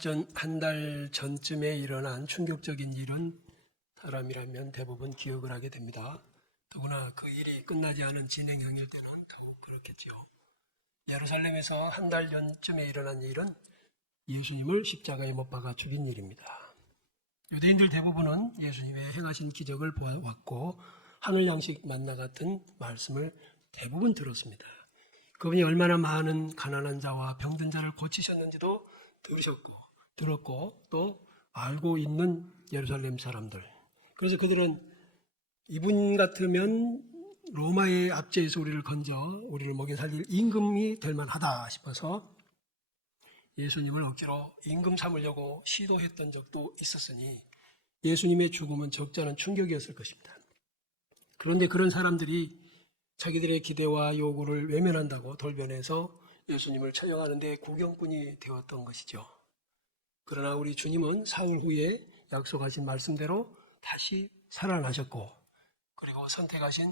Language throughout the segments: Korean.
한 달 전쯤에 일어난 충격적인 일은 사람이라면 대부분 기억을 하게 됩니다. 더구나 그 일이 끝나지 않은 진행형일 때는 더욱 그렇겠지요. 예루살렘에서 한 달 전쯤에 일어난 일은 예수님을 십자가에 못 박아 죽인 일입니다. 유대인들 대부분은 예수님의 행하신 기적을 보아왔고 하늘 양식 만나 같은 말씀을 대부분 들었습니다. 그분이 얼마나 많은 가난한 자와 병든 자를 고치셨는지도 들었고 또 알고 있는 예루살렘 사람들. 그래서 그들은 이분 같으면 로마의 압제에서 우리를 건져 우리를 먹여 살릴 임금이 될 만하다 싶어서 예수님을 억지로 임금 삼으려고 시도했던 적도 있었으니 예수님의 죽음은 적잖은 충격이었을 것입니다. 그런데 그런 사람들이 자기들의 기대와 요구를 외면한다고 돌변해서 예수님을 찬양하는 데 구경꾼이 되었던 것이죠. 그러나 우리 주님은 사흘 후에 약속하신 말씀대로 다시 살아나셨고 그리고 선택하신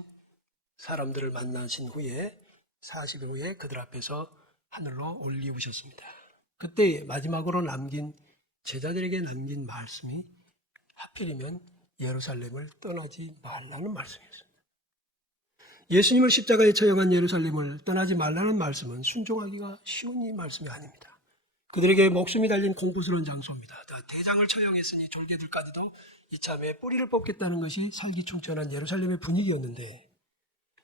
사람들을 만나신 후에 40일 후에 그들 앞에서 하늘로 올리우셨습니다. 그때 마지막으로 제자들에게 남긴 말씀이 하필이면 예루살렘을 떠나지 말라는 말씀이었습니다. 예수님을 십자가에 처형한 예루살렘을 떠나지 말라는 말씀은 순종하기가 쉬운 이 말씀이 아닙니다. 그들에게 목숨이 달린 공포스러운 장소입니다. 대장을 처형했으니 졸개들까지도 이참에 뿌리를 뽑겠다는 것이 살기충천한 예루살렘의 분위기였는데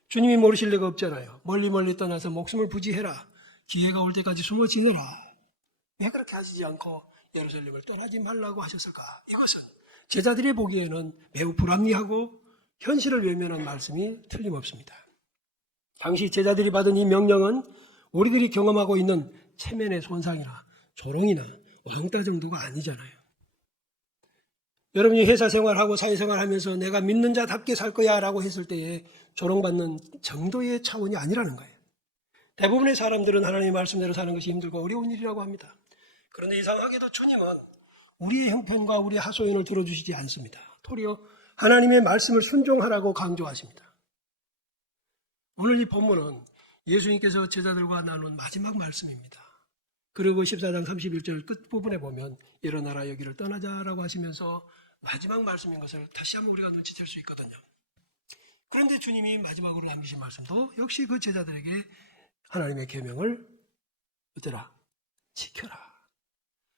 주님이 모르실 리가 없잖아요. 멀리 떠나서 목숨을 부지해라. 기회가 올 때까지 숨어 지내라. 왜 그렇게 하시지 않고 예루살렘을 떠나지 말라고 하셨을까? 이것은 제자들이 보기에는 매우 불합리하고 현실을 외면한 말씀이 틀림없습니다. 당시 제자들이 받은 이 명령은 우리들이 경험하고 있는 체면의 손상이나 조롱이나 왕따 정도가 아니잖아요. 여러분이 회사 생활하고 사회생활 하면서 내가 믿는 자답게 살 거야 라고 했을 때에 조롱받는 정도의 차원이 아니라는 거예요. 대부분의 사람들은 하나님의 말씀대로 사는 것이 힘들고 어려운 일이라고 합니다. 그런데 이상하게도 주님은 우리의 형편과 우리의 하소연을 들어주시지 않습니다. 도리어 하나님의 말씀을 순종하라고 강조하십니다. 오늘 이 본문은 예수님께서 제자들과 나눈 마지막 말씀입니다. 그리고 14장 31절 끝부분에 보면 일어나라 여기를 떠나자라고 하시면서 마지막 말씀인 것을 다시 한번 우리가 눈치챌 수 있거든요. 그런데 주님이 마지막으로 남기신 말씀도 역시 그 제자들에게 하나님의 계명을 어쩌라? 지켜라.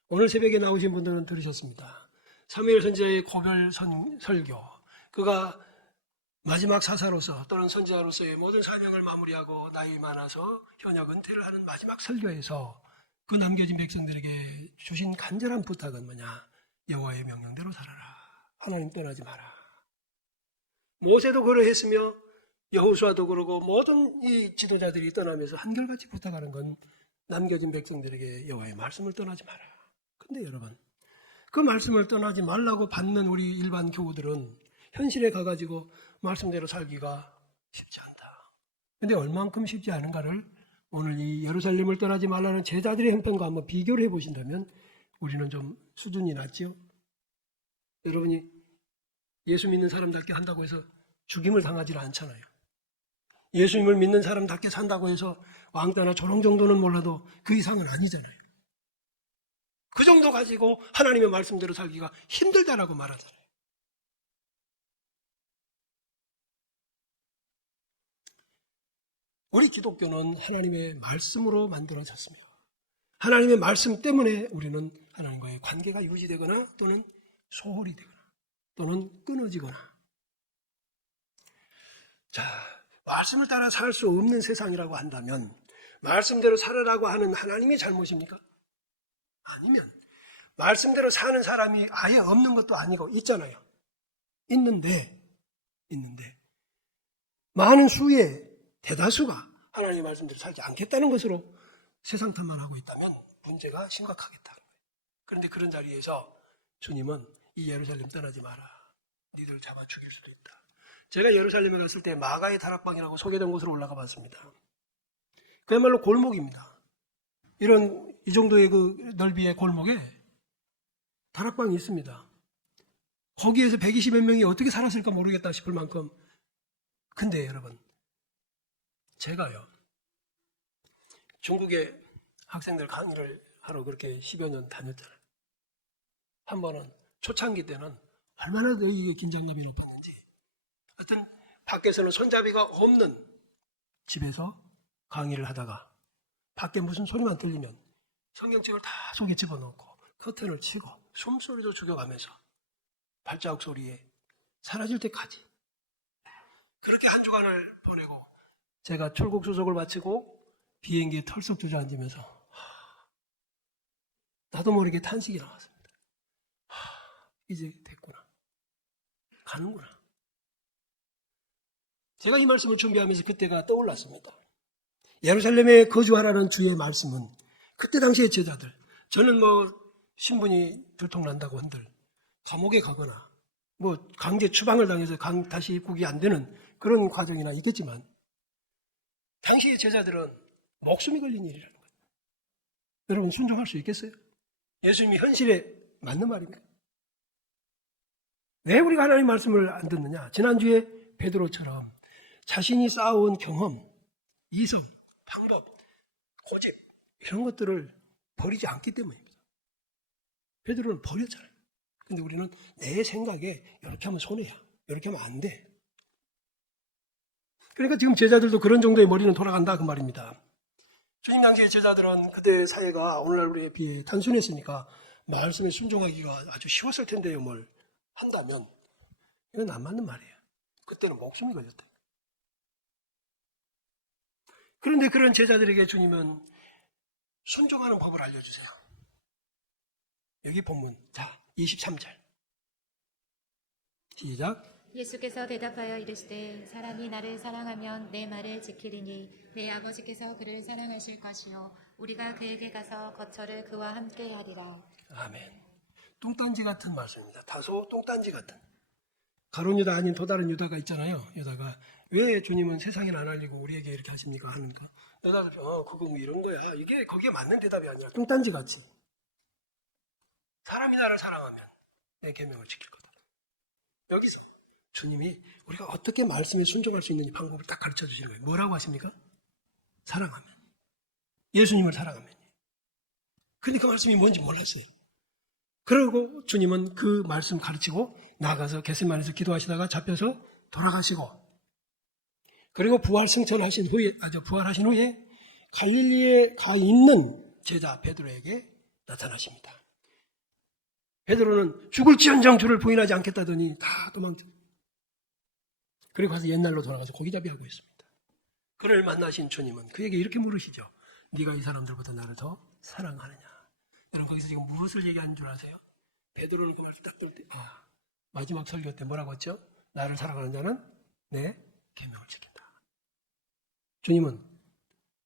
오늘 새벽에 나오신 분들은 들으셨습니다. 사무엘 선지자의 고별 설교, 그가 마지막 사사로서 또는 선지자로서의 모든 사명을 마무리하고 나이 많아서 현역 은퇴를 하는 마지막 설교에서 그 남겨진 백성들에게 주신 간절한 부탁은 뭐냐? 여호와의 명령대로 살아라. 하나님 떠나지 마라. 모세도 그러했으며 여호수아도 그러고 모든 이 지도자들이 떠나면서 한결같이 부탁하는 건 남겨진 백성들에게 여호와의 말씀을 떠나지 마라. 근데 여러분, 그 말씀을 떠나지 말라고 받는 우리 일반 교우들은 현실에 가가지고 말씀대로 살기가 쉽지 않다. 근데 얼만큼 쉽지 않은가를 오늘 이 예루살렘을 떠나지 말라는 제자들의 형편과 한번 비교를 해보신다면 우리는 좀 수준이 낮죠. 여러분이 예수 믿는 사람답게 한다고 해서 죽임을 당하지는 않잖아요. 예수님을 믿는 사람답게 산다고 해서 왕따나 조롱 정도는 몰라도 그 이상은 아니잖아요. 그 정도 가지고 하나님의 말씀대로 살기가 힘들다라고 말하잖아요. 우리 기독교는 하나님의 말씀으로 만들어졌습니다. 하나님의 말씀 때문에 우리는 하나님과의 관계가 유지되거나 또는 소홀히 되거나 또는 끊어지거나. 자, 말씀을 따라 살 수 없는 세상이라고 한다면 말씀대로 살아라고 하는 하나님이 잘못입니까? 아니면 말씀대로 사는 사람이 아예 없는 것도 아니고 있잖아요. 있는데 많은 수의 대다수가 하나님의 말씀대로 살지 않겠다는 것으로 세상 탓만 하고 있다면 문제가 심각하겠다는 거예요. 그런데 그런 자리에서 주님은 이 예루살렘 떠나지 마라. 니들 잡아 죽일 수도 있다. 제가 예루살렘에 갔을 때 마가의 다락방이라고 소개된 곳으로 올라가 봤습니다. 그야말로 골목입니다. 이 정도의 그 넓이의 골목에 다락방이 있습니다. 거기에서 120몇 명이 어떻게 살았을까 모르겠다 싶을 만큼. 근데 여러분, 제가요, 중국에 학생들 강의를 하러 그렇게 10여 년 다녔잖아요. 한 번은 초창기 때는 얼마나 더 이게 긴장감이 높았는지, 하여튼 밖에서는 손잡이가 없는 집에서 강의를 하다가 밖에 무슨 소리만 들리면 성경책을 다 속에 집어넣고 커튼을 치고 숨소리도 죽여가면서 발자국 소리에 사라질 때까지 그렇게 한 주간을 보내고, 제가 출국 수속을 마치고 비행기에 털썩 주저앉으면서 나도 모르게 탄식이 나왔습니다. 이제 됐구나. 가는구나. 제가 이 말씀을 준비하면서 그때가 떠올랐습니다. 예루살렘에 거주하라는 주의 말씀은 그때 당시의 제자들, 저는 신분이 들통난다고 한들 감옥에 가거나 강제 추방을 당해서 다시 입국이 안 되는 그런 과정이나 있겠지만, 당시의 제자들은 목숨이 걸린 일이라는 거예요. 여러분 순종할 수 있겠어요? 예수님이 현실에 맞는 말입니다. 왜 우리가 하나님 말씀을 안 듣느냐? 지난주에 베드로처럼 자신이 쌓아온 경험, 이성, 방법, 고집 이런 것들을 버리지 않기 때문입니다. 베드로는 버렸잖아요. 근데 우리는 내 생각에 이렇게 하면 손해야, 이렇게 하면 안 돼. 그러니까 지금 제자들도 그런 정도의 머리는 돌아간다 그 말입니다. 주님 당시의 제자들은 그때 사회가 오늘날 우리에 비해 단순했으니까 말씀에 순종하기가 아주 쉬웠을 텐데요. 뭘 한다면 이건 안 맞는 말이에요. 그때는 목숨이 걸렸다. 그런데 그런 제자들에게 주님은 순종하는 법을 알려주세요. 여기 본문, 자 23절 시작. 예수께서 대답하여 이르시되 사람이 나를 사랑하면 내 말을 지키리니 내 아버지께서 그를 사랑하실 것이요 우리가 그에게 가서 거처를 그와 함께 하리라. 아멘. 뚱딴지 같은 말씀입니다. 다소 뚱딴지 같은. 가룟 유다 아닌 또 다른 유다가 있잖아요. 유다가 왜 주님은 세상에 안 알리고 우리에게 이렇게 하십니까 하니까 유다가 그거 이런 거야. 이게 거기에 맞는 대답이 아니라 뚱딴지 같이. 사람이 나를 사랑하면 내 계명을 지킬 거다. 여기서 주님이 우리가 어떻게 말씀에 순종할 수 있는 방법을 딱 가르쳐 주시는 거예요. 뭐라고 하십니까? 사랑하면. 예수님을 사랑하면. 근데 그 말씀이 뭔지 몰랐어요. 그러고 주님은 그 말씀 가르치고 나가서 겟세마네에서 기도하시다가 잡혀서 돌아가시고, 그리고 부활하신 후에 갈릴리에 가 있는 제자 베드로에게 나타나십니다. 베드로는 죽을지언정 주를 부인하지 않겠다더니 다 도망쳐. 그리고 가서 옛날로 돌아가서 고기잡이 하고 있습니다. 그를 만나신 주님은 그에게 이렇게 물으시죠. 네가 이 사람들보다 나를 더 사랑하느냐? 여러분 거기서 지금 무엇을 얘기하는 줄 아세요? 베드로는 그 말을 딱 들을 때 마지막 설교 때 뭐라고 했죠? 나를 사랑하는 자는 내 계명을 지킨다. 주님은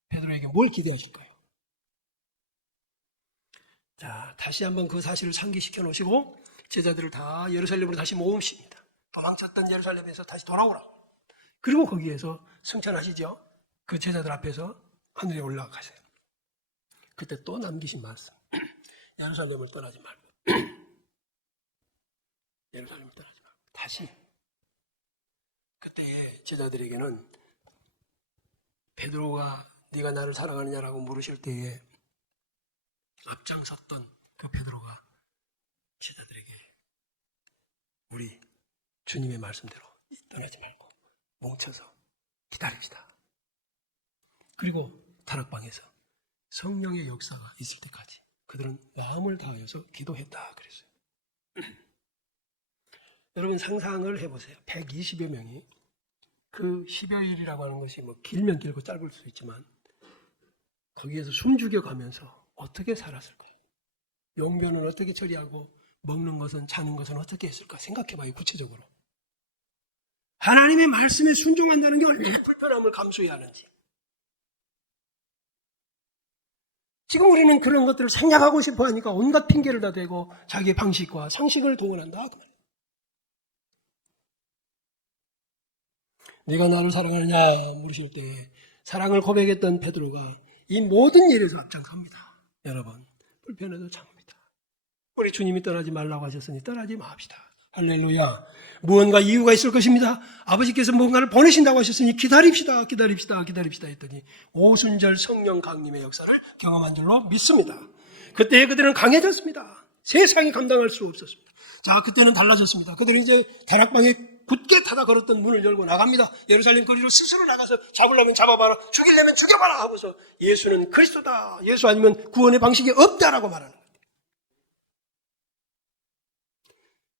베드로에게 뭘 기대하실까요? 자, 다시 한번 그 사실을 상기시켜 놓으시고 제자들을 다 예루살렘으로 다시 모으십니다. 도망쳤던 예루살렘에서 다시 돌아오라. 그리고 거기에서 승천하시죠. 그 제자들 앞에서 하늘에 올라가세요. 그때 또 남기신 말씀. 예루살렘을 떠나지 말고 예루살렘을 떠나지 말고 다시. 그때 제자들에게는 베드로가 네가 나를 사랑하느냐라고 물으실 때에 앞장섰던 그 베드로가 제자들에게 우리 주님의 말씀대로 떠나지 말고 뭉쳐서 기다립시다. 그리고 다락방에서 성령의 역사가 있을 때까지 그들은 마음을 다하여서 기도했다 그랬어요. 여러분 상상을 해보세요. 120여 명이 그 10여일이라고 하는 것이 길면 길고 짧을 수 있지만 거기에서 숨죽여 가면서 어떻게 살았을까요? 용변은 어떻게 처리하고 먹는 것은 자는 것은 어떻게 했을까 생각해봐요. 구체적으로. 하나님의 말씀에 순종한다는 게 얼마나 불편함을 감수해야 하는지. 지금 우리는 그런 것들을 생략하고 싶어 하니까 온갖 핑계를 다 대고 자기의 방식과 상식을 동원한다. 그 말이에요. 네가 나를 사랑하느냐 물으실 때 사랑을 고백했던 베드로가 이 모든 일에서 앞장섭니다. 여러분 불편해도 참습니다. 우리 주님이 떠나지 말라고 하셨으니 떠나지 맙시다. 할렐루야. 무언가 이유가 있을 것입니다. 아버지께서 무언가를 보내신다고 하셨으니 기다립시다 했더니 오순절 성령 강림의 역사를 경험한 줄로 믿습니다. 그때 그들은 강해졌습니다. 세상이 감당할 수 없었습니다. 자, 그때는 달라졌습니다. 그들이 이제 다락방에 굳게 닫아 걸었던 문을 열고 나갑니다. 예루살렘 거리로 스스로 나가서 잡으려면 잡아봐라, 죽이려면 죽여봐라 하고서 예수는 그리스도다, 예수 아니면 구원의 방식이 없다라고 말하는 거예요.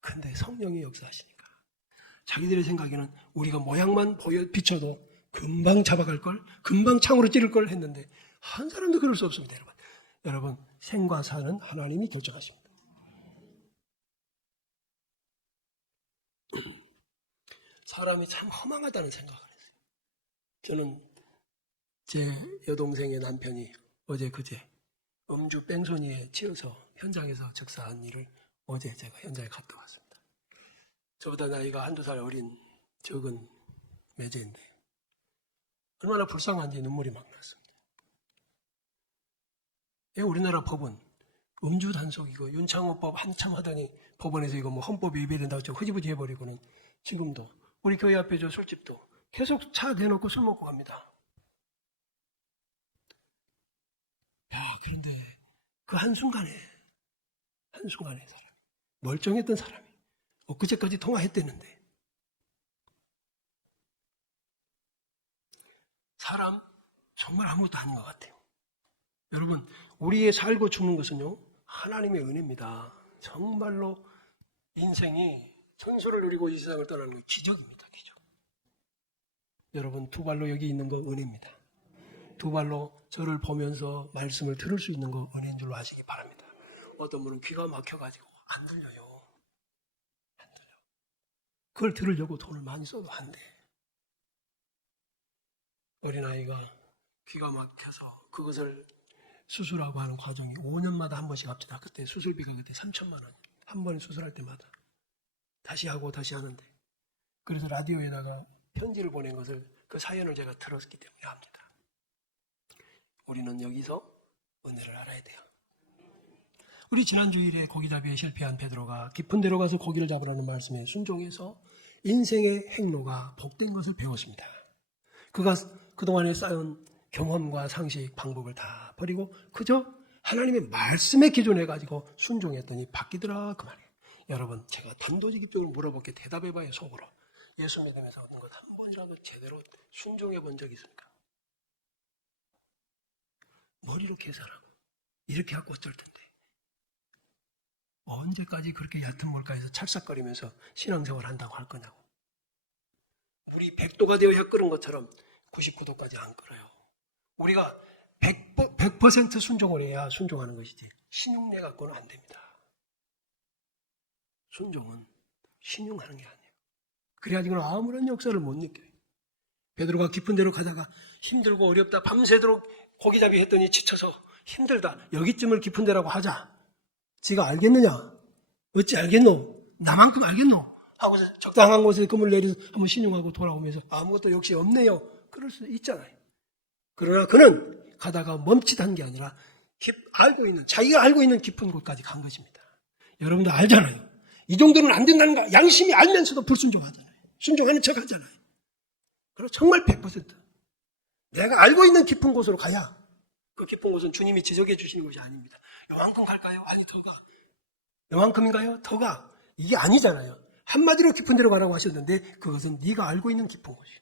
그런데 성령이 역사하시니까 자기들의 생각에는 우리가 모양만 비춰도 금방 잡아갈 걸, 금방 창으로 찌를 걸 했는데 한 사람도 그럴 수 없습니다. 여러분, 생과 사는 하나님이 결정하십니다. 사람이 참 허망하다는 생각을 했어요. 저는 제 여동생의 남편이 어제 그제 음주 뺑소니에 치여서 현장에서 즉사한 일을 어제 제가 현장에 갔다 왔습니다. 저보다 나이가 한두 살 어린 적은 매제인데 얼마나 불쌍한지 눈물이 막 났습니다. 우리나라 법은 음주 단속이고 윤창호법 한참 하더니 법원에서 이거 뭐 헌법 위배된다고 저 흐지부지 해버리고는 지금도 우리 교회 앞에 저 술집도 계속 차 대놓고 술 먹고 갑니다. 야, 그런데 그 한순간에 사람이, 멀쩡했던 사람이 엊그제까지 통화했대는데 사람 정말 아무것도 아닌 것 같아요. 여러분, 우리의 살고 죽는 것은요 하나님의 은혜입니다. 정말로 인생이 천수를 누리고 이 세상을 떠나는 건 기적입니다. 기적. 여러분, 두 발로 여기 있는 거 은혜입니다. 두 발로 저를 보면서 말씀을 들을 수 있는 거 은혜인 줄로 아시기 바랍니다. 어떤 분은 귀가 막혀가지고 안 들려요. 안 들려. 그걸 들으려고 돈을 많이 써도 안 돼. 어린아이가 귀가 막혀서 그것을 수술하고 하는 과정이 5년마다 한 번씩 합니다. 그때 수술비가 그때 3천만 원. 한 번 수술할 때마다. 다시 하고 다시 하는데. 그래서 라디오에다가 편지를 보낸 것을 그 사연을 제가 들었기 때문에 합니다. 우리는 여기서 은혜를 알아야 돼요. 우리 지난 주일에 고기잡이에 실패한 베드로가 깊은 데로 가서 고기를 잡으라는 말씀에 순종해서 인생의 행로가 복된 것을 배웠습니다. 그가 그동안에 쌓은 경험과 상식, 방법을 다 버리고 그저 하나님의 말씀에 기존해가지고 순종했더니 바뀌더라 그 말이에요. 여러분, 제가 단도직입적으로 물어볼게 대답해봐요. 속으로. 예수 믿으면서 얻는 것 한 번이라도 제대로 순종해 본 적 있습니까? 머리로 계산하고 이렇게 하고 어쩔 텐데 언제까지 그렇게 얕은 물가에서 찰싹거리면서 신앙생활 한다고 할 거냐고. 물이 100도가 되어야 끓은 것처럼 99도까지 안 끓어요. 우리가 100% 순종을 해야 순종하는 것이지 신용내 갖고는 안 됩니다. 순종은 신용하는 게 아니에요. 그래가지고는 아무런 역사를 못 느껴요. 베드로가 깊은 데로 가다가 힘들고 어렵다 밤새도록 고기잡이 했더니 지쳐서 힘들다. 여기쯤을 깊은 데라고 하자. 지가 알겠느냐? 어찌 알겠노? 나만큼 알겠노? 하고서 적당한 곳에 그물 내려서 한번 신용하고 돌아오면서 아무것도 역시 없네요. 그럴 수 있잖아요. 그러나 그는 가다가 멈칫한 게 아니라 자기가 알고 있는 깊은 곳까지 간 것입니다. 여러분도 알잖아요. 이 정도는 안 된다는 거 양심이 알면서도 불순종하잖아요. 순종하는 척 하잖아요. 그리고 정말 100% 내가 알고 있는 깊은 곳으로 가야 그 깊은 곳은 주님이 지적해 주시는 것이 아닙니다. 요만큼 갈까요? 아니 더 가. 요만큼인가요? 더 가. 이게 아니잖아요. 한마디로 깊은 데로 가라고 하셨는데 그것은 네가 알고 있는 깊은 곳이에요.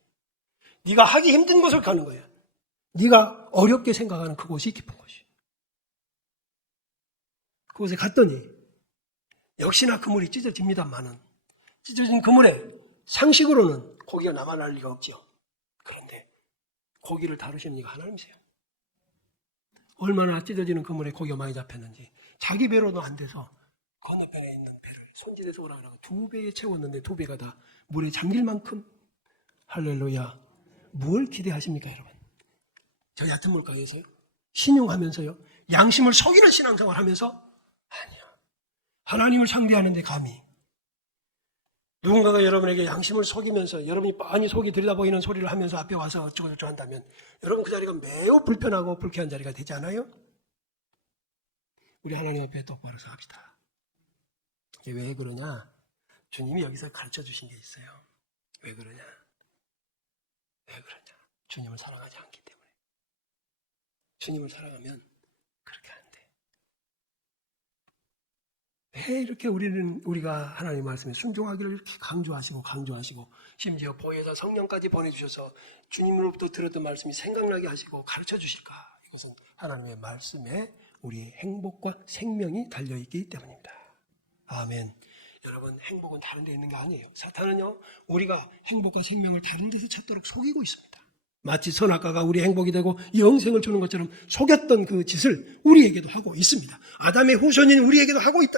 네가 하기 힘든 곳을 가는 거예요. 네가 어렵게 생각하는 그곳이 깊은 곳이에요. 그곳에 갔더니 역시나 그물이 찢어집니다만은 찢어진 그물에 상식으로는 고기가 남아날 리가 없죠. 그런데 고기를 다루시는 이가 하나님이세요. 얼마나 찢어지는 그물에 고기가 많이 잡혔는지 자기 배로도 안 돼서 건너편에 있는 배를 손짓해서 오라고 2배에 채웠는데 2배가 다 물에 잠길 만큼. 할렐루야. 뭘 기대하십니까 여러분? 저 얕은 물가에서요? 신용하면서요? 양심을 속이는 신앙생활 하면서? 아니요. 하나님을 상대하는데 감히 누군가가 여러분에게 양심을 속이면서 여러분이 뻔히 속이 들여다보이는 소리를 하면서 앞에 와서 어쩌고저쩌고 한다면 여러분 그 자리가 매우 불편하고 불쾌한 자리가 되지 않아요? 우리 하나님 앞에 똑바로 서합시다. 왜 그러냐? 주님이 여기서 가르쳐 주신 게 있어요. 왜 그러냐? 왜 그러냐? 주님을 사랑하지 않기 때문에. 주님을 사랑하면 그렇게 안 돼. 왜 이렇게 우리가 하나님의 말씀에 순종하기를 이렇게 강조하시고 심지어 보혜사 성령까지 보내주셔서 주님으로부터 들었던 말씀이 생각나게 하시고 가르쳐 주실까? 이것은 하나님의 말씀에 우리의 행복과 생명이 달려있기 때문입니다. 아멘. 여러분, 행복은 다른 데 있는 게 아니에요. 사탄은요, 우리가 행복과 생명을 다른 데서 찾도록 속이고 있습니다. 마치 선악과가 우리 행복이 되고 영생을 주는 것처럼 속였던 그 짓을 우리에게도 하고 있습니다. 아담의 후손인 우리에게도 하고 있다.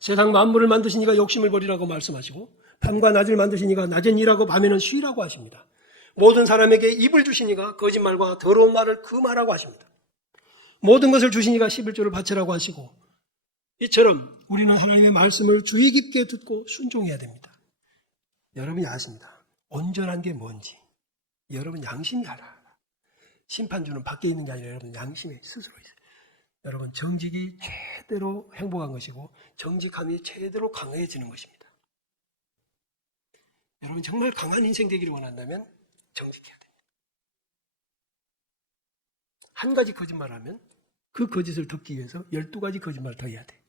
세상 만물을 만드신 이가 욕심을 버리라고 말씀하시고 밤과 낮을 만드신 이가 낮엔 일하고 밤에는 쉬라고 하십니다. 모든 사람에게 입을 주신 이가 거짓말과 더러운 말을 금하라고 하십니다. 모든 것을 주신 이가 11조를 바치라고 하시고 이처럼 우리는 하나님의 말씀을 주의 깊게 듣고 순종해야 됩니다. 여러분이 아십니다. 온전한 게 뭔지 여러분 양심이 알아. 심판주는 밖에 있는 게 아니라 여러분 양심에 스스로 있어요. 여러분 정직이 최대로 행복한 것이고 정직함이 최대로 강해지는 것입니다. 여러분 정말 강한 인생 되기를 원한다면 정직해야 됩니다. 한 가지 거짓말하면 그 거짓을 덮기 위해서 12가지 거짓말을 더 해야 돼.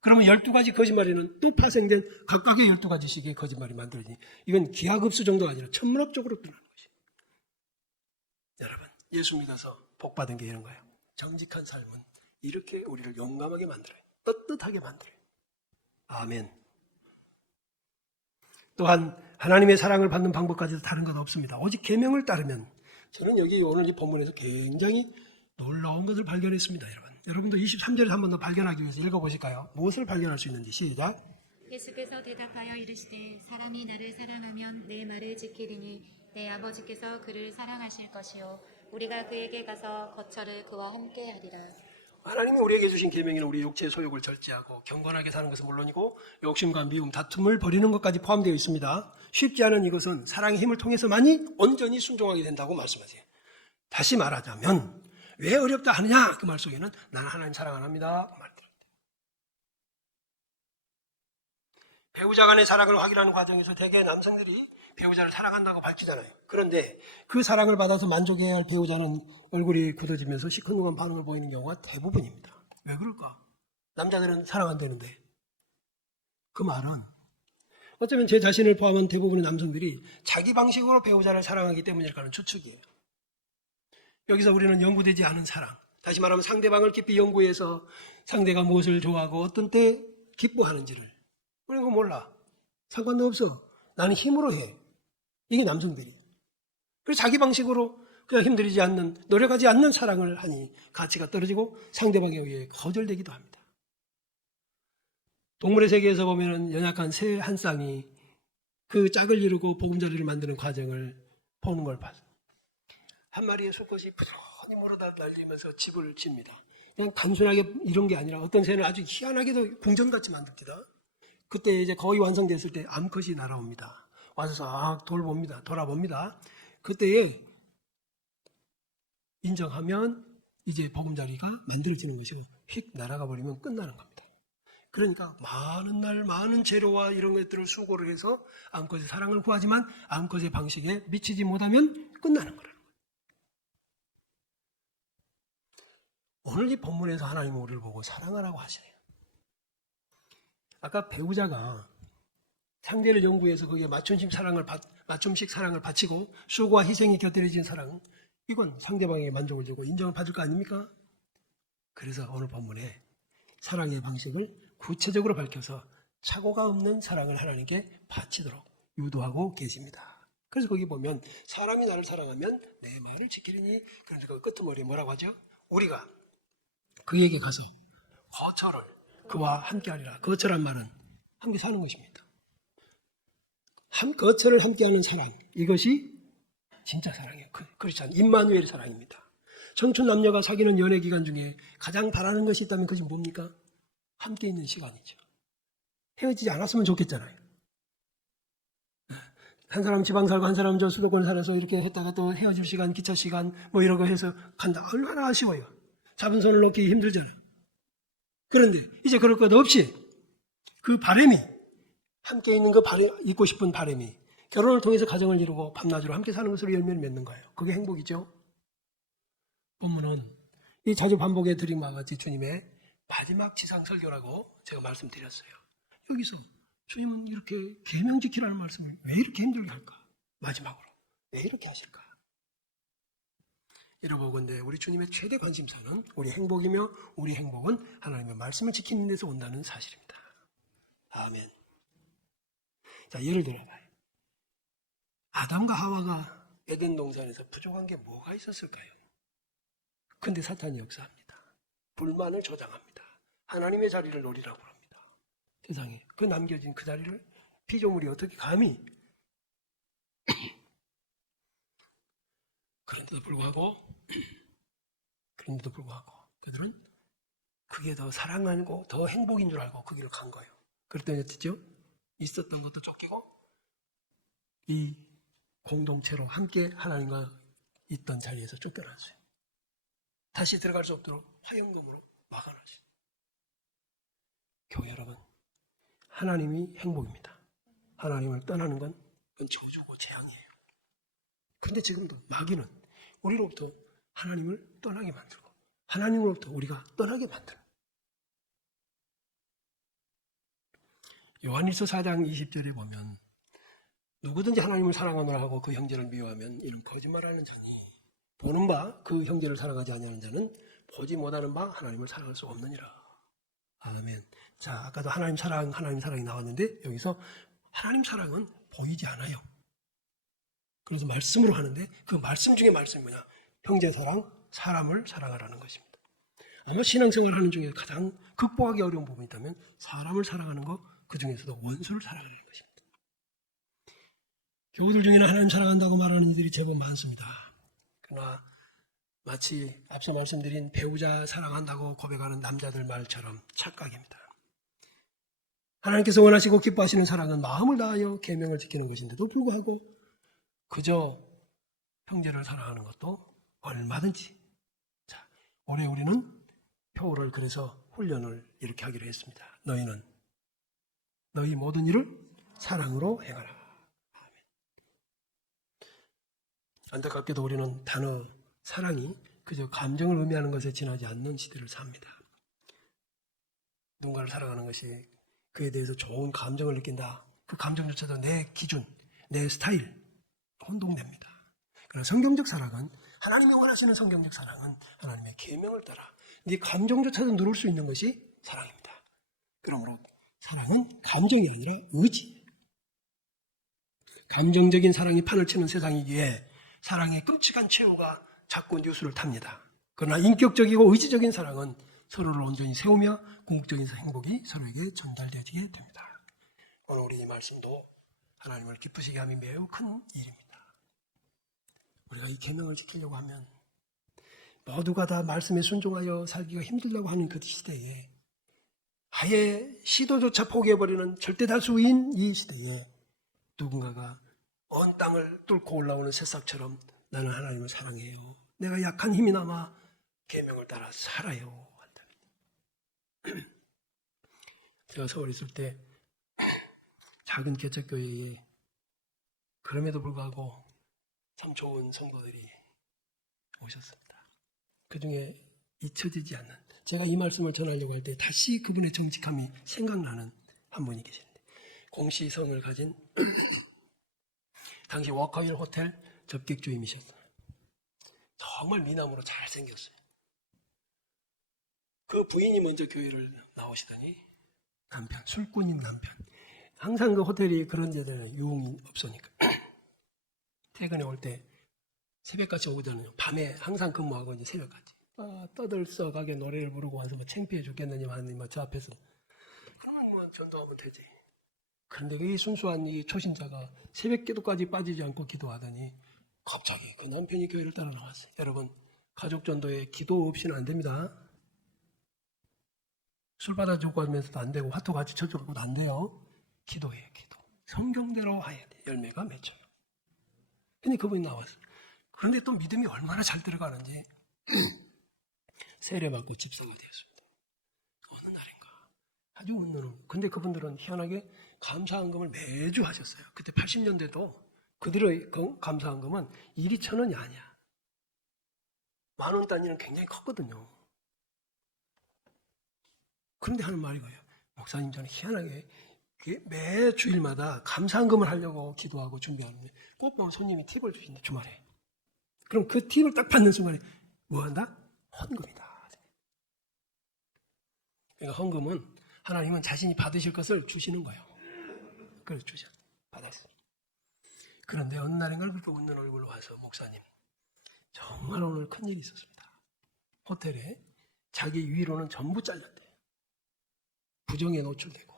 그러면 12가지 거짓말에는 또 파생된 각각의 12가지씩의 거짓말이 만들어지니 이건 기하급수 정도가 아니라 천문학적으로 드러나는 것이에요. 여러분 예수 믿어서 복받은 게 이런 거예요. 정직한 삶은 이렇게 우리를 용감하게 만들어요. 떳떳하게 만들어요. 아멘. 또한 하나님의 사랑을 받는 방법까지도 다른 것 없습니다. 오직 계명을 따르면 저는 여기 오늘 이 본문에서 굉장히 놀라운 것을 발견했습니다. 여러분도 23절에서 한 번 더 발견하기 위해서 읽어보실까요? 무엇을 발견할 수 있는지 시작. 예수께서 대답하여 이르시되 사람이 나를 사랑하면 내 말을 지키리니 내 아버지께서 그를 사랑하실 것이요 우리가 그에게 가서 거처를 그와 함께 하리라. 하나님이 우리에게 주신 계명에는 우리 육체의 소욕을 절제하고 경건하게 사는 것은 물론이고 욕심과 미움, 다툼을 버리는 것까지 포함되어 있습니다. 쉽지 않은 이것은 사랑의 힘을 통해서만이 온전히 순종하게 된다고 말씀하세요. 다시 말하자면 왜 어렵다 하느냐? 그 말 속에는 나는 하나님 사랑 안 합니다. 그 말입니다. 배우자 간의 사랑을 확인하는 과정에서 대개 남성들이 배우자를 사랑한다고 밝히잖아요. 그런데 그 사랑을 받아서 만족해야 할 배우자는 얼굴이 굳어지면서 시큰둥한 반응을 보이는 경우가 대부분입니다. 왜 그럴까? 남자들은 사랑 안 되는데. 그 말은 어쩌면 제 자신을 포함한 대부분의 남성들이 자기 방식으로 배우자를 사랑하기 때문일까는 추측이에요. 여기서 우리는 연구되지 않은 사랑, 다시 말하면 상대방을 깊이 연구해서 상대가 무엇을 좋아하고 어떤 때 기뻐하는지를 우리는 그거 몰라. 상관도 없어. 나는 힘으로 해. 이게 남성들이. 그래서 자기 방식으로 그냥 힘들이지 않는, 노력하지 않는 사랑을 하니 가치가 떨어지고 상대방에 의해 거절되기도 합니다. 동물의 세계에서 보면은 연약한 새 한 쌍이 그 짝을 이루고 보금자리를 만드는 과정을 보는 걸 봤어요. 한 마리의 수컷이 부지런히 물어다 날리면서 집을 칩니다. 그냥 단순하게 이런 게 아니라 어떤 새는 아주 희한하게도 궁전같이 만듭니다. 그때 이제 거의 완성됐을 때 암컷이 날아옵니다. 와서 싹 돌아봅니다. 그때에 인정하면 이제 보금자리가 만들어지는 것이고 휙 날아가 버리면 끝나는 겁니다. 그러니까 많은 날 많은 재료와 이런 것들을 수고를 해서 암컷의 사랑을 구하지만 암컷의 방식에 미치지 못하면 끝나는 거라는 거예요. 오늘 이 본문에서 하나님은 우리를 보고 사랑하라고 하시네요. 아까 배우자가 상대를 연구해서 거기에 맞춤식 사랑을 바치고 수고와 희생이 곁들여진 사랑, 이건 상대방에게 만족을 주고 인정을 받을 거 아닙니까? 그래서 오늘 본문에 사랑의 방식을 구체적으로 밝혀서 착오가 없는 사랑을 하나님께 바치도록 유도하고 계십니다. 그래서 거기 보면 사람이 나를 사랑하면 내 말을 지키리니, 그런데 그 끄트머리에 뭐라고 하죠? 우리가 그에게 가서 거처를 그와 함께하리라. 거처란 말은 함께 사는 것입니다. 거처를 함께하는 사랑, 이것이 진짜 사랑이에요. 크리스찬 임마누엘의 사랑입니다. 청춘 남녀가 사귀는 연애 기간 중에 가장 바라는 것이 있다면 그것이 뭡니까? 함께 있는 시간이죠. 헤어지지 않았으면 좋겠잖아요. 한 사람 지방 살고 한 사람 저 수도권 살아서 이렇게 했다가 또 헤어질 시간, 기차 시간 뭐 이런 거 해서 간다. 얼마나 아쉬워요. 잡은 손을 놓기 힘들잖아요. 그런데 이제 그럴 것 없이 그 바람이, 함께 있는 그 있고 싶은 바람이 결혼을 통해서 가정을 이루고 밤낮으로 함께 사는 것으로 열매를 맺는 거예요. 그게 행복이죠. 본문은 이 자주 반복해 드린 바와 같이 주님의 마지막 지상설교라고 제가 말씀드렸어요. 여기서 주님은 이렇게 계명 지키라는 말씀을 왜 이렇게 힘들게 할까? 마지막으로 왜 이렇게 하실까? 이러보건대 우리 주님의 최대 관심사는 우리 행복이며 우리 행복은 하나님의 말씀을 지키는 데서 온다는 사실입니다. 아멘. 자, 예를 들어봐요. 아담과 하와가 에덴 동산에서 부족한 게 뭐가 있었을까요? 근데 사탄이 역사합니다. 불만을 조장합니다. 하나님의 자리를 노리라고 합니다. 세상에 그 남겨진 그 자리를 피조물이 어떻게 감히 그런데도 불구하고 그들은 그게 더 사랑하고 더 행복인 줄 알고 그 길을 간 거예요. 그랬더니 어땠죠? 있었던 것도 쫓기고 이 공동체로 함께 하나님과 있던 자리에서 쫓겨났어요. 다시 들어갈 수 없도록 화영금으로 막아놨어요. 교회 여러분, 하나님이 행복입니다. 하나님을 떠나는 건 그건 저주고 재앙이에요. 그런데 지금도 마귀는 우리로부터 하나님을 떠나게 만들고 하나님으로부터 우리가 떠나게 만들고 요한일서 4장 20절에 보면 누구든지 하나님을 사랑하노라 하고 그 형제를 미워하면 이는 거짓말하는 자니 보는 바 그 형제를 사랑하지 아니하는 자는 보지 못하는 바 하나님을 사랑할 수 없느니라. 아멘. 자, 아까도 하나님 사랑이 나왔는데 여기서 하나님 사랑은 보이지 않아요. 그래서 말씀으로 하는데 그 말씀 중에 말씀이 뭐냐? 형제 사랑, 사람을 사랑하라는 것입니다. 아마 신앙생활 하는 중에 가장 극복하기 어려운 부분이 있다면 사람을 사랑하는 것, 그 중에서도 원수를 사랑하는 것입니다. 교우들 중에는 하나님 사랑한다고 말하는 이들이 제법 많습니다. 그러나 마치 앞서 말씀드린 배우자 사랑한다고 고백하는 남자들 말처럼 착각입니다. 하나님께서 원하시고 기뻐하시는 사랑은 마음을 다하여 계명을 지키는 것인데도 불구하고 그저 형제를 사랑하는 것도 얼마든지. 자, 올해 우리는 표를 그래서 훈련을 이렇게 하기로 했습니다. 너희는 너희 모든 일을 사랑으로 행하라. 아멘. 안타깝게도 우리는 단어 사랑이 그저 감정을 의미하는 것에 지나지 않는 시대를 삽니다. 누군가를 사랑하는 것이 그에 대해서 좋은 감정을 느낀다. 그 감정조차도 내 기준, 내 스타일 혼동됩니다. 그러나 성경적 사랑은 하나님이 원하시는 성경적 사랑은 하나님의 계명을 따라 네 감정조차도 누를 수 있는 것이 사랑입니다. 그러므로 사랑은 감정이 아니라 의지. 감정적인 사랑이 판을 치는 세상이기에 사랑의 끔찍한 최후가 자꾸 뉴스를 탑니다. 그러나 인격적이고 의지적인 사랑은 서로를 온전히 세우며 궁극적인 행복이 서로에게 전달되어지게 됩니다. 오늘 우리 이 말씀도 하나님을 기쁘시게 함이 매우 큰 일입니다. 우리가 이 계명을 지키려고 하면 모두가 다 말씀에 순종하여 살기가 힘들다고 하는 그 시대에 아예 시도조차 포기해버리는 절대 다수인 이 시대에 누군가가 먼 땅을 뚫고 올라오는 새싹처럼 나는 하나님을 사랑해요. 내가 약한 힘이 남아 계명을 따라 살아요. 한다면 제가 서울에 있을 때 작은 개척교회에 그럼에도 불구하고 참 좋은 성도들이 오셨습니다. 그 중에 잊혀지지 않는 제가 이 말씀을 전하려고 할 때 다시 그분의 정직함이 생각나는 한 분이 계시는데 공시성을 가진 당시 워커힐 호텔 접객주임이셨어요. 정말 미남으로 잘생겼어요. 그 부인이 먼저 교회를 나오시더니 남편, 술꾼인 남편. 항상 그 호텔이 그런 데는 유흥이 없으니까 퇴근해 올 때 새벽같이 오거든요. 밤에 항상 근무하고 이제 새벽같이 떠들썩하게 노래를 부르고 와서 뭐 창피해 죽겠느냐 하니 뭐 저 앞에서 그러면 뭐 전도하면 되지. 그런데 이 순수한 이 초신자가 새벽 기도까지 빠지지 않고 기도하더니 갑자기 그 남편이 교회를 따라 나왔어요. 여러분, 가족 전도에 기도 없이는 안 됩니다. 술 받아주고 하면서도 안 되고 화투 같이 쳐주고도 안 돼요. 기도해요, 기도. 성경대로 해야 돼. 열매가 맺혀요. 근데 그분이 나왔어요. 그런데 또 믿음이 얼마나 잘 들어가는지 세례받고 집사가 되었습니다. 어느 날인가 아주 웃는. 근데 그분들은 희한하게 감사한금을 매주 하셨어요. 그때 80년대도 그들의 감사한금은 1이 1,000원이 아니야. 10,000원 단위는 굉장히 컸거든요. 그런데 하는 말이 거예요. 목사님, 저는 희한하게 매 주일마다 감사헌금을 하려고 기도하고 준비하는데 꼭 보면 손님이 팁을 주신다, 주말에. 그럼 그 팁을 딱 받는 순간에 뭐 한다? 헌금이다. 그러니까 헌금은 하나님은 자신이 받으실 것을 주시는 거예요. 그래서 받았어요. 그런데 어느 날인가 그렇게 웃는 얼굴로 와서, 목사님, 정말 오늘 큰일이 있었습니다. 호텔에 자기 위로는 전부 잘렸대요. 부정에 노출되고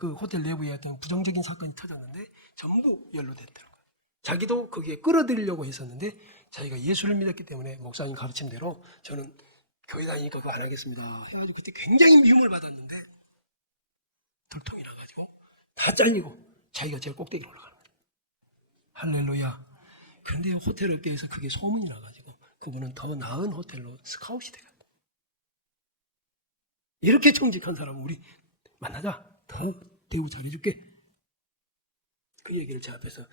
그 호텔 내부에 어떤 부정적인 사건이 터졌는데 전부 연루됐다는 거예요. 자기도 거기에 끌어들이려고 했었는데 자기가 예수를 믿었기 때문에 목사님 가르침대로 저는 교회 다니니까 그거 안 하겠습니다 해가지고 그때 굉장히 미움을 받았는데 돌통이 나가지고 다 잘리고 자기가 제일 꼭대기로 올라가는 거예요. 할렐루야. 그런데 호텔 업계에서 그게 소문이 나가지고 그분은 더 나은 호텔로 스카웃이 돼요. 이렇게 정직한 사람 우리 만나자. 더 대우 잘해줄게. 그 얘기를 제 앞에서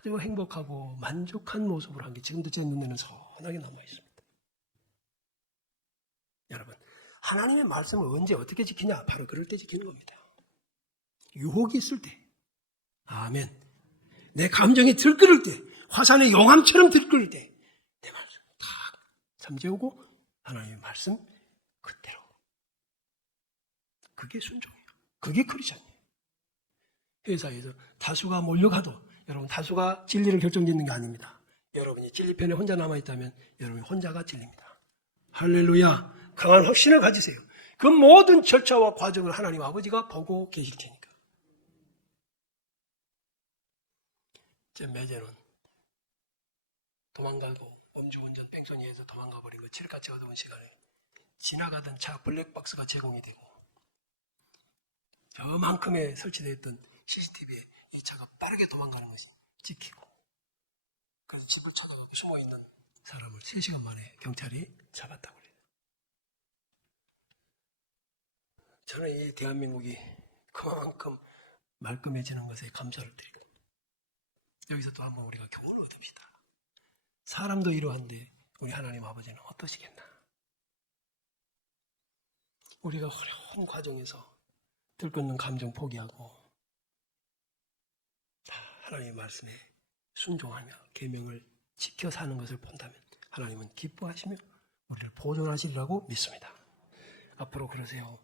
아주 행복하고 만족한 모습으로 한 게 지금도 제 눈에는 선하게 남아있습니다. 여러분, 하나님의 말씀을 언제 어떻게 지키냐? 바로 그럴 때 지키는 겁니다. 유혹이 있을 때. 아멘. 내 감정이 들끓을 때, 화산의 용암처럼 들끓을 때 내 말씀 다 잠재우고 하나님의 말씀 그대로. 그게 순종이에요. 그게 크리스천이에요. 회사에서 다수가 몰려가도 여러분, 다수가 진리를 결정짓는 게 아닙니다. 여러분이 진리편에 혼자 남아있다면 여러분이 혼자가 진리입니다. 할렐루야. 강한 확신을 가지세요. 그 모든 절차와 과정을 하나님 아버지가 보고 계실 테니까. 제 매제는 도망가고 음주운전 뺑소니에서 도망가버린 거 칠같이 어두운 시간에 지나가던 차 블랙박스가 제공이 되고 저만큼에 설치되어 있던 CCTV에 이 차가 빠르게 도망가는 것이 찍히고 그래서 집을 찾아가고 숨어있는 사람을 3시간 만에 경찰이 잡았다고 그래요. 저는 이 대한민국이 그만큼 말끔해지는 것에 감사를 드리고 여기서 또 한번 우리가 교훈을 얻읍시다. 사람도 이러한데 우리 하나님 아버지는 어떠시겠나? 우리가 어려운 과정에서 들끓는 감정 포기하고 하나님의 말씀에 순종하며 계명을 지켜 사는 것을 본다면 하나님은 기뻐하시며 우리를 보존하시리라고 믿습니다. 앞으로 그러세요.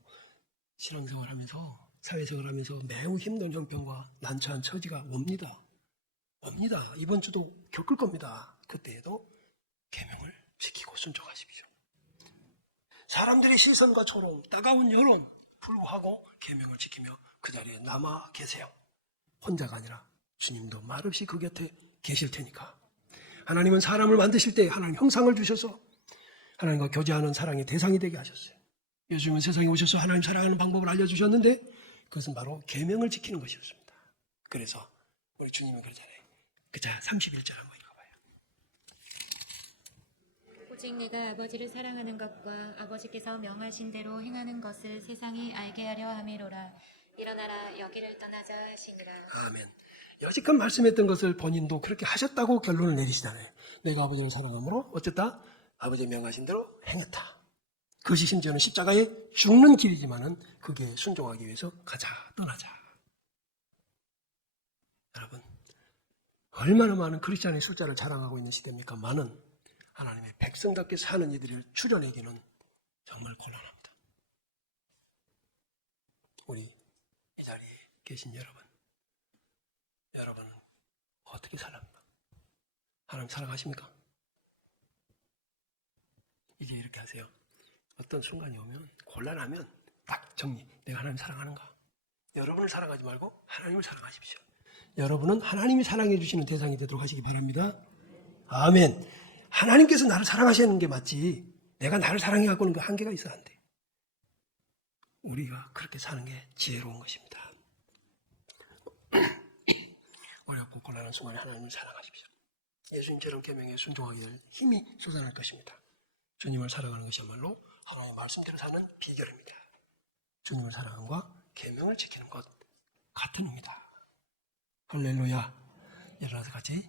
신앙생활하면서 사회생활하면서 매우 힘든 형편과 난처한 처지가 옵니다. 이번 주도 겪을 겁니다. 그때에도 계명을 지키고 순종하십시오. 사람들의 시선과 조롱, 따가운 여론 불구하고 계명을 지키며 그 자리에 남아 계세요. 혼자가 아니라 주님도 말없이 그 곁에 계실 테니까. 하나님은 사람을 만드실 때 하나님 형상을 주셔서 하나님과 교제하는 사랑의 대상이 되게 하셨어요. 예수님은 세상에 오셔서 하나님 사랑하는 방법을 알려주셨는데 그것은 바로 계명을 지키는 것이었습니다. 그래서 우리 주님은 그러잖아요. 자, 31절 한번 읽어봐요. 오직 내가 아버지를 사랑하는 것과 아버지께서 명하신 대로 행하는 것을 세상이 알게 하려 함이로라. 일어나라 여기를 떠나자 하시니라. 아멘. 여지껏 말씀했던 것을 본인도 그렇게 하셨다고 결론을 내리시잖아요. 내가 아버지를 사랑함으로 어쨌다? 아버지 명하신 대로 행했다. 그것이 심지어는 십자가에 죽는 길이지만은 그게 순종하기 위해서 가자, 떠나자. 여러분, 얼마나 많은 크리스찬의 숫자를 자랑하고 있는 시대입니까? 많은 하나님의 백성답게 사는 이들을 추려내기는 정말 곤란합니다. 우리 이 자리에 계신 여러분은 어떻게 살랍니까? 하나님 사랑하십니까? 이제 이렇게 하세요. 어떤 순간이 오면, 곤란하면 딱 정리. 내가 하나님 사랑하는가? 여러분을 사랑하지 말고 하나님을 사랑하십시오. 여러분은 하나님이 사랑해 주시는 대상이 되도록 하시기 바랍니다. 아멘. 하나님께서 나를 사랑하시는 게 맞지 내가 나를 사랑해 갖고는 그 한계가 있어야 한대. 우리가 그렇게 사는 게 지혜로운 것입니다. 어렵고 곤란한 순간에 하나님을 사랑하십시오. 예수님처럼 계명에 순종하게 될 힘이 솟아날 것입니다. 주님을 사랑하는 것이야말로 하나님의 말씀대로 사는 비결입니다. 주님을 사랑함과 계명을 지키는 것 같은 겁니다. 할렐루야. 일어나서 같이